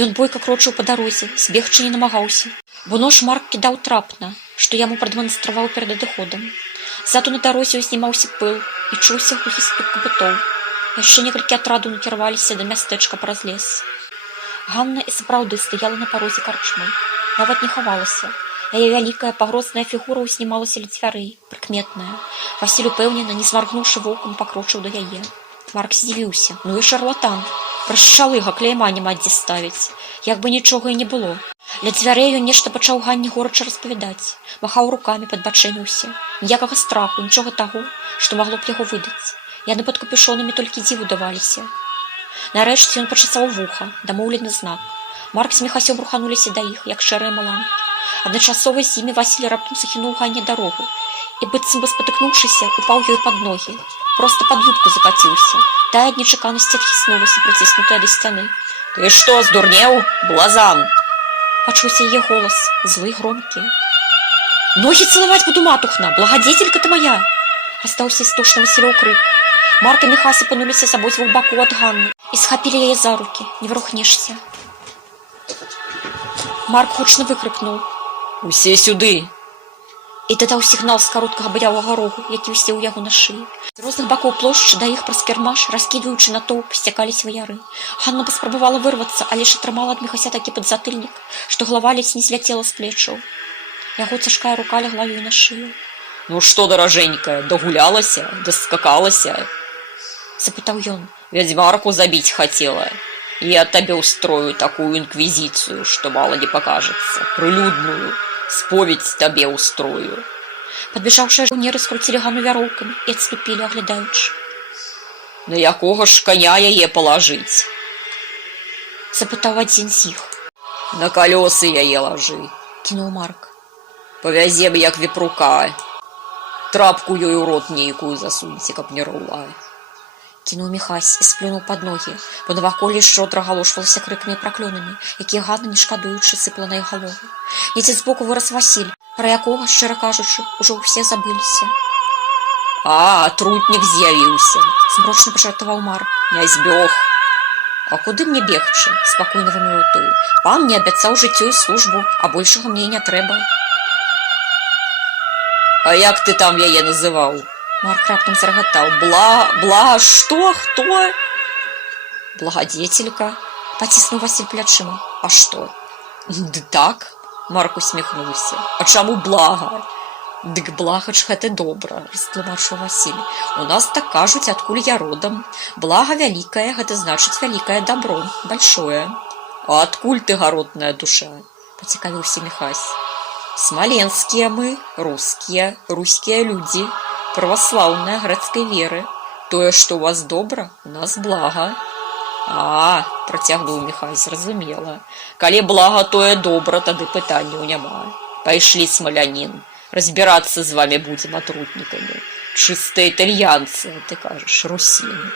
Ён бойка крочыў па дарозе, збегчы не намагаўся, бо нож Марк кідаў трапна, што яму прадэманстраваў перад адыходам. Ззаду на дарозе узнімаўся пыл і чуўся глухі стук капытоў. Яшчэ некалькі атраду накіраваліся да мястэчка праз лес. Ганна і сапраўды стаяла на парозе карчмы, нават не хавалася. Яе вялікая пагрозная фігура ўзнімалася ля дзвярэй, прыкметная. Васіль упэўнена, не змаргнуўшы вокам, пакрочыў да яе. Марк здзівіўся. Ну і шарлатан. Праз шалыга кляйма няма дзе ставіць. Як бы нічога і не было. Ля дзвярэй ён нешта пачаў Ганне горача распавядаць. Махаў рукамі, падбачэніўся. Ніякага страху, нічога таго, што магло б яго выдаць. Яны пад капюшонамі толькі дзіву даваліся. Нарэшце ён пачасаў вуха, дамоўлены знак. Марк з Міхасём рухануліся да іх, як шэрыя маланкі. Адначасова з імі Васіль раптам захінуў Ганне дарогу і, быццам бы спатыкнуўшыся, упаў ёй пад ногі. Проста пад юбку закаціўся. Тая ад нечаканасці адхіснулася, прыціснутая да сцяны. «Ты што, здурнеў, блазан?» Пачуўся яе голас, злы і громкі. «Ногі цалаваць буду, матухна, благадетелька ты моя!» Астаўся істошны Васілёў крык. Марк і Міхась апынуліся з абодвух бакоў ад Ганны і схапілі яе за рукі. «Не варухнешся!» Марк гучна выкрыкнуў. «Усе сюды!» І дадаў сігнал з кароткага бялявага рогу, які вісеў у яго на шыі. З розных бакоў плошчы да іх праз кірмаш, раскідваючы натоўп, сцякаліся ваяры. Ганна паспрабавала вырвацца, але ж атрымала ад Міхася такі падзатыльнік, што галава ледзь не зляцела з плечаў. Яго цяжкая рука лягла ёй на шыю. «Ну што, даражэнькая, дагулялася, даскакалася?» Запытаў ён. «Вядзьмарку забіць хацела. Я табе устрою такую інквізіцыю, што мала не пакажацца, прылюдную. Споведь табе устрою». Падбежаўшыя жаўнеры скруцілі Ганну вяроўкамі і адступілі, аглядаючы. «На якога ж каня яе палажыць?» Запытаў адзін з іх. «На калёсы яе лажы», — кінуў Марк. «Павязем, як вепрука. Трапку ёй у рот нейкую засуньце, каб не раўла». Кінуў Міхась і сплюнуў пад ногі, бо наваколле шчодра галошвалася крыкамі і праклёнамі, якія Ганна, не шкадуючы, сыпла на іх галовы. Недзе збоку вырас Васіль, пра якога, шчыра кажучы, ужо ўсе забыліся. «А, трутнік з'явіўся», — змрочна пажартаваў Марк. «Не збёг». «А куды мне бегчы?» — спакойна вымовіў той. «Пан мне абяцаў жыццё і службу, а большага мне не трэба». «А як ты там яе называў?» Марк раптам зарагатаў. Што? Хто?» «Благадетелька», — паціснуў Васіль плячыма. «А што?» «Ды так», — Марк усміхнуўся. «А чаму блага?» «Дык благач гэта добра», — растлумачыў Васіль. «У нас так кажуць, адкуль я родам. Блага вялікае, гэта значыць вялікае дабро, большое». «А адкуль ты, гаротная душа?» — пацікавіўся Міхась. «Смаленскія мы, рускія людзі, праваслаўныя грэцкай веры. Тое, што ў вас добра, у нас блага». «А, — працягнуў Міхай, — зразумела. Калі блага, тое добра, тады пытанняў няма. Пайшлі, смалянін, разбірацца з вамі будзем атрутнікамі. Чыстыя італьянцы, ты кажаш, русіны».